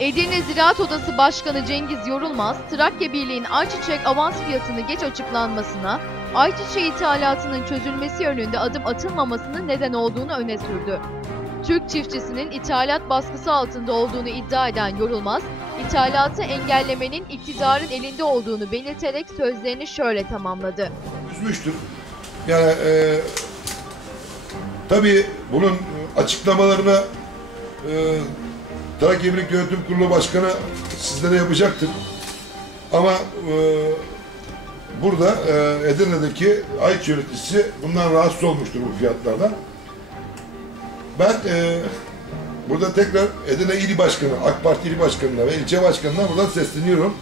Edirne Ziraat Odası Başkanı Cengiz Yorulmaz, Trakya Birliği'nin ayçiçek avans fiyatını geç açıklanmasına, ayçiçeği ithalatının çözülmesi yönünde adım atılmamasının neden olduğunu öne sürdü. Türk çiftçisinin ithalat baskısı altında olduğunu iddia eden Yorulmaz, ithalatı engellemenin iktidarın elinde olduğunu belirterek sözlerini şöyle tamamladı. üzmüştür. Yani e, tabii bunun açıklamalarını e, Trakya Birlik Yönetim Kurulu Başkanı sizlere yapacaktır. Ama e, burada e, Edirne'deki Ayç yöneticisi bundan rahatsız olmuştur bu fiyatlardan. Ben e, burada tekrar Edirne İl Başkanı, AK Parti İl Başkanı'na ve ilçe başkanına buradan sesleniyorum.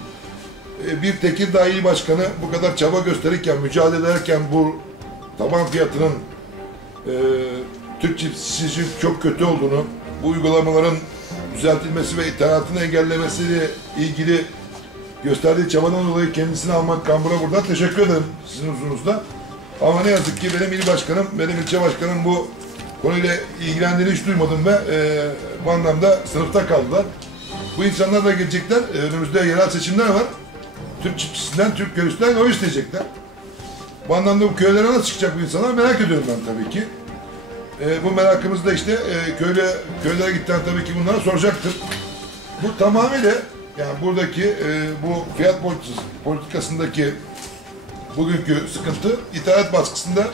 E, bir Tekirdağ İl Başkanı bu kadar çaba gösterirken, mücadele ederken bu taban fiyatının e, Türk çiftçisi çok kötü olduğunu, bu uygulamaların düzeltilmesi ve ithalatını engellemesiyle ilgili gösterdiği çabadan dolayı kendisini almak kambura buradan teşekkür ederim sizin huzurunuzda. Ama ne yazık ki benim il başkanım, benim ilçe başkanım bu konuyla ilgilendiğini hiç duymadım ve e, bu anlamda sınıfta kaldılar. Bu insanlar da gelecekler. E, Önümüzde yerel seçimler var. Türk çiftçisinden, Türk köylüsünden oy isteyecekler. Bu anlamda bu köylere nasıl çıkacak bu insanlar merak ediyorum ben tabii ki. E, bu merakımız da işte e, köyle, köylere gitten tabii ki bunlara soracaktır. Bu tamamıyla yani buradaki e, bu fiyat politikası, politikasındaki bugünkü sıkıntı ithalat baskısında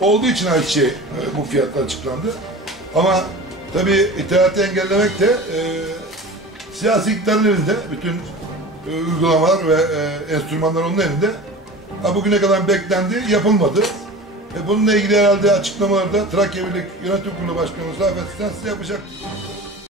olduğu için ayçiçeği e, bu fiyatlar açıklandı. Ama tabii ithalatı engellemek de e, siyasi iktidarın elinde. Bütün e, uygulamalar ve e, enstrümanlar onun elinde. Ha, bugüne kadar beklendi, yapılmadı. E, bununla ilgili herhalde açıklamaları da Trakya Birlik Yönetim Kurulu Başkanımız Rafet Sen size yapacak.